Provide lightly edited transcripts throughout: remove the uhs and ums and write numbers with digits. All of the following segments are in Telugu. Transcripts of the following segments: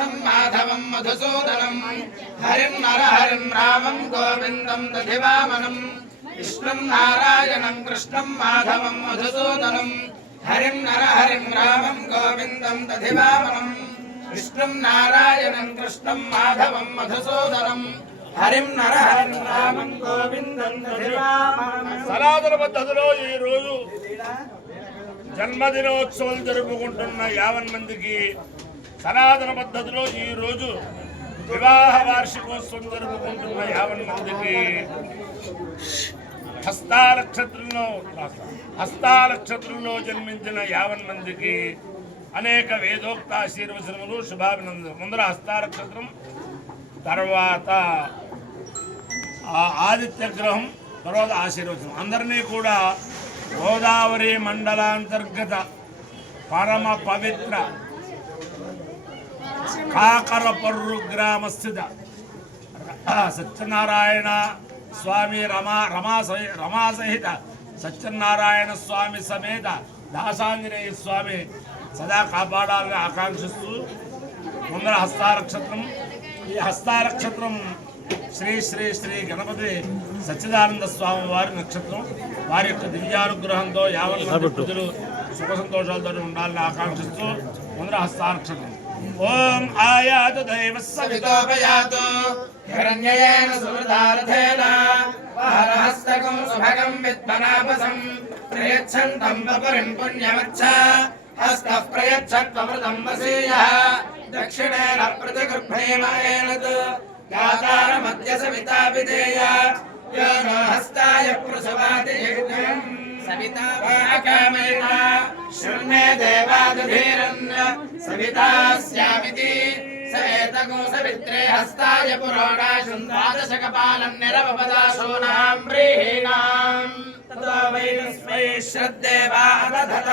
कृष्णं माधवं मधुसूदनं हरिं नरहरिं रामं गोविन्दं दधिवामनं विष्णुं नारायणं कृष्णं माधवं मधुसूदनं हरिं नरहरिं रामं गोविन्दं दधिवामनं विष्णुं नारायणं कृष्णं माधवं मधुसूदनं हरिं नरहरिं रामं गोविन्दं दधिवामनं సనాతన పద్ధతిలో ఈ రోజు జన్మదినోత్సవం జరుపుకుంటున్న 50 మందికి సనాతన పద్ధతిలో ఈ రోజు వివాహ వార్షికోత్సవం జరుపుకుంటున్న 50 మందికి హస్తానక్షత్రంలో జన్మించిన 50 మందికి అనేక వేదోక్త ఆశీర్వచనములు శుభాభినందనలు. ముందర హస్తానక్షత్రం, తర్వాత ఆదిత్య గ్రహం, తర్వాత ఆశీర్వచనం. అందరినీ కూడా గోదావరి మండలాంతర్గత పరమ పవిత్ర కాకరపర్రు గ్రామస్థిత సత్యనారాయణ స్వామి రమా సహిత సత్యనారాయణ స్వామి సమేత దాసాంజనేయ స్వామి సదా కాపాడాలని ఆకాంక్షిస్తూ ముందర హస్తానక్షత్రం. ఈ హస్తానక్షత్రం శ్రీ శ్రీ శ్రీ గణపతి సచ్చిదానంద స్వామి వారి నక్షత్రం. వారి యొక్క దివ్యానుగ్రహంతో 50 మంది ప్రజలు సుఖ సంతోషాలతో ఉండాలని ఆకాంక్షిస్తూ ముందర హస్తానక్షత్రం. ఓం ఆయాతు దైవ సవితోపయాతు హిరణ్యయేన సువృతారథేన వహరహస్తకం సుభగం విద్మనాపసం ప్రయచ్ఛంతం వపురిం పుణ్యమచ్చ హస్తః ప్రయచ్ఛత్వమృతం వసీయః దక్షిణేన ప్రతిగృహ్ణేమయేనత్ గాతారమద్య సవితా విధేయ యో నో హస్తాయ ప్రసవాతి యజ్ఞం సవితా వాకామేన శృణ్వే దేవాదుధీరన్ సవితాస్యామితి సవేతగో సవిత్రే హస్తాయ పురోడాశుం ద్వాదశకపాలం నిరవపదాశూనాం వ్రీహీణాం తతో వై తస్మై శ్రద్ధేవా దధత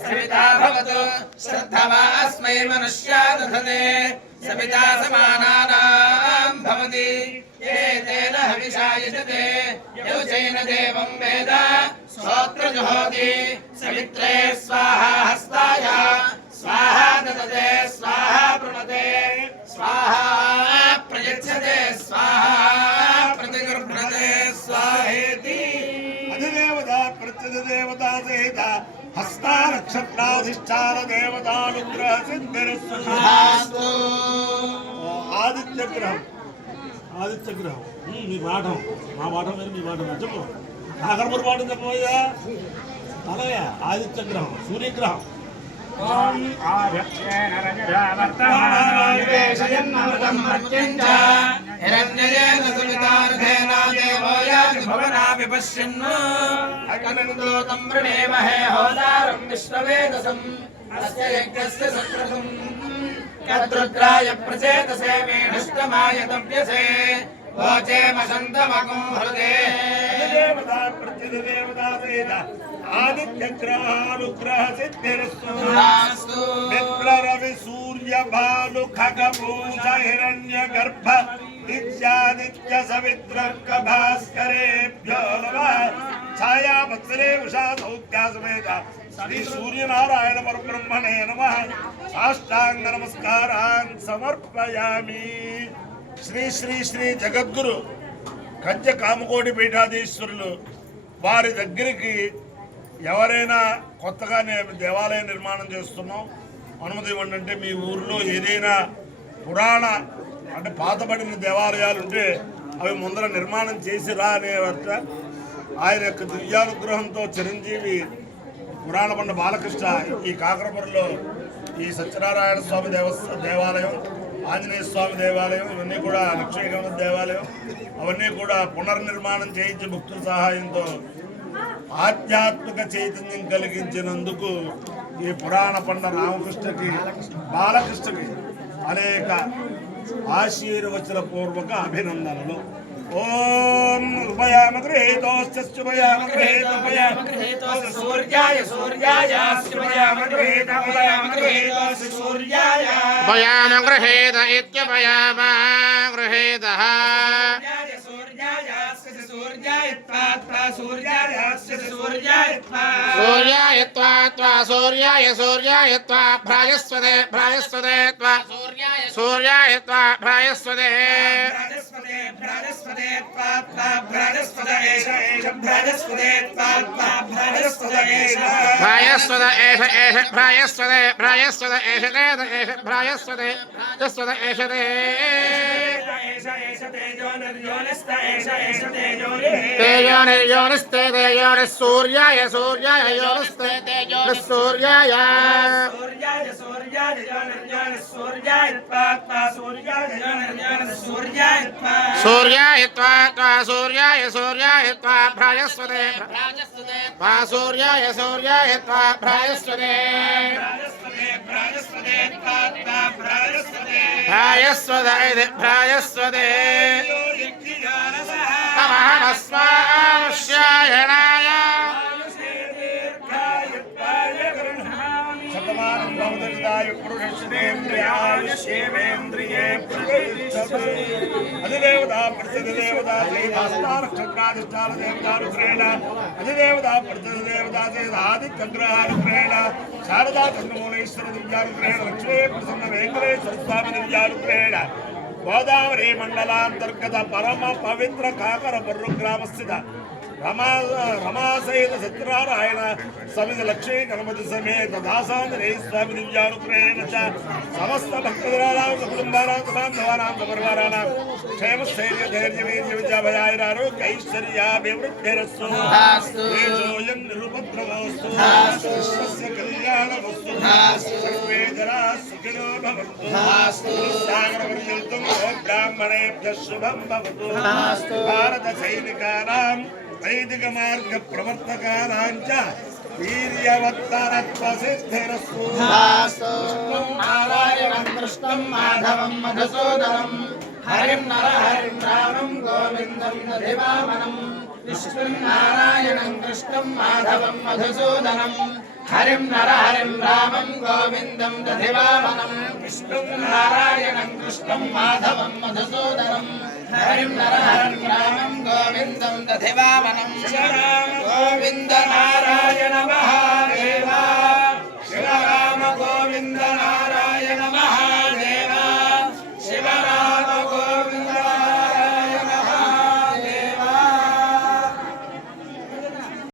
సవితా భవతు శ్రద్ధవా అస్మై మనుష్యా దధతే సవితా సమానానాం భవతి ఏతేన హవిషా యజతే యౌచైన దేవం వేద స్తోత్రజుహోతి సవిత్రే స్వాహా హస్తాయ స్వాహా దదతే స్వాహా ప్రణతే స్వాహా ప్రయచ్చతే స్వాహా ప్రతిగృహ్ణతే స్వాహేతి. అధిదేవత ప్రత్యధిదేవతా సహిత హస్తానక్షత్రాధిష్టాన దేవతానుగ్రహ సిద్ధిరస్తు. ఆదిత్య గ్రహం మీ పాఠం, మా పాఠం వేరు, మీ పాఠం వేరు. చెప్పు ఆఖరి పాఠం చెప్పబోయా. అలాగే ఆదిత్య గ్రహం, సూర్యగ్రహం. హిరణ్యయేన సువితార్థేన దేవో యాతి భవనా విపశ్యన్నో అకనందోతం వృణేమహే హోదారం విశ్వవేదసం అస్య యజ్ఞస్య సత్రసం కద్రుద్రాయ ప్రచేతసే మేఢష్టమాయ తవ్యసే వోచేమశంతమకం హృదే. దేవతా ప్రత్యధిదేవతా సహిత ఆదిత్య గ్రహానుగ్రహ సిద్ధిరస్తు. విప్రరవి సూర్య భాను ఖగభూష హిరణ్య గర్భ నిత్యాదిత్య సవిత్రర్క భాస్కరేభ్యో నమః. ఛాయాభక్తరే ఉషా సౌఖ్యా సమేత శ్రీ సూర్యనారాయణ పరబ్రహ్మణే నమః. సాష్టాంగ నమస్కారాన్ సమర్పయామి. శ్రీ శ్రీ శ్రీ జగద్గురు కంచె కామకోటి పీఠాధీశ్వరులు వారి దగ్గరికి ఎవరైనా కొత్తగా దేవాలయం నిర్మాణం చేస్తున్నాం, అనుమతి ఇవ్వండి అంటే, మీ ఊర్లో ఏదైనా పురాణ అంటే పాతబడిన దేవాలయాలు ఉంటే అవి ముందర నిర్మాణం చేసిరా అనేవట. ఆయన యొక్క దివ్యానుగ్రహంతో చిరంజీవి పురాణ పండ బాలకృష్ణ ఈ కాకరపురలో ఈ సత్యనారాయణ స్వామి దేవాలయం, ఆంజనేయ స్వామి దేవాలయం, ఇవన్నీ కూడా లక్ష్మీగణ దేవాలయం, అవన్నీ కూడా పునర్నిర్మాణం చేయించి భక్తుల సహాయంతో ఆధ్యాత్మిక చైతన్యం కలిగించినందుకు ఈ పురాణ పండ రామకృష్ణకి బాలకృష్ణకి అనేక ఆశీర్వచన పూర్వక అభినందనలు. ఓం ఉపయామ గృహీతోస్య శుభయామ గృహీతోపయామ సూర్యాయ సూర్యాయ శుభయామ గృహీత ఉపయామ గృహీతోస్య సూర్యాయ ఉపయామ గృహీత ఇత్యుపయామ గృహీతః సూర్యాయ సూర్యాయ సూర్యాయ త్వాత్వా सूर्यायास्य सूर्याय सूर्याय त्वा त्वा सूर्याय सूर्याय त्वा भ्राजस्वते भ्राजस्वते त्वा सूर्याय त्वा भ्राजस्वते भ्राजस्वते भ्राजस्वत एष भ्राजस्वते भ्राजस्वत एष भ्राजस्वत एष एष भ्राजस्वते भ्राजस्वत एष तेद एष भ्राजस्वते तस्वत एष ते तेजोनिर्योनिस्ते तेजोनिः सूर्याय सूर्याय योनिस्ते तेजोनिः सूर्याय त्वा त्वा सूर्याय सूर्याय त्वा भ्राजस्वते त्वा सूर्याय सूर्याय त्वा भ्राजस्वते भ्राजस्वत इति भ्राजस्वते नमस्वाश्यायणाय शतमानं भवदविदाय पुरुषेन्द्रिये अधिदेवता प्रतिदेवता नक्षत्राधिष्ठान देवतानुग्रहेण अधिदेवता प्रतिदेवता आदित्यग्रहानुग्रहेण शारदा चन्द्रमौलेश्वर दिव्यानुग्रहेण लक्ष्मी प्रसन्न वेंकटेश्वर स्वामी दिव्यानुग्रहेण गोदावरी मंडलांतर्गत परम पवित्र काकर बर्रु ग्राम स्थित रमासहित सत्यनारायण समित लक्ष्मी गणपति समेत दासांजनेय स्वामी दिव्यानुग्रहेण च समस्त भक्तजनानां कुटुंबानां बांधवानां परिवाराणां क्षेम स्थैर्य धैर्य वीर्य विद्या भयारोग्य ऐश्वर्याभिवृद्धिरस्तु तेजोयं निरुपद्रवस्तु विश्वस्य कल्याणमस्तु सर्वे जनाः सुखिनो भवन्तु सागरपर्यन्तं ब्राह्मणेभ्यः शुभं भवतु भारत सैनिकानां वैदिक मार्ग प्रवर्तकानांच वीर्यवत्तरत्व सिद्धिरस्तु नारायणं कृष्णं माधवं मधुसूदनं हरिं नरहरिं रामं गोविन्दं दधिवामनं विष्णुं नारायणं कृष्णं माधवं मधुसूदनं हरिं नरहरिं रामं गोविन्दं दधिवामनं विष्णुं नारायणं कृष्णं माधवं मधुसूदनं हरिं नरहरिं रामं गोविन्दं दधिवामनं गोविन्द नारायण महा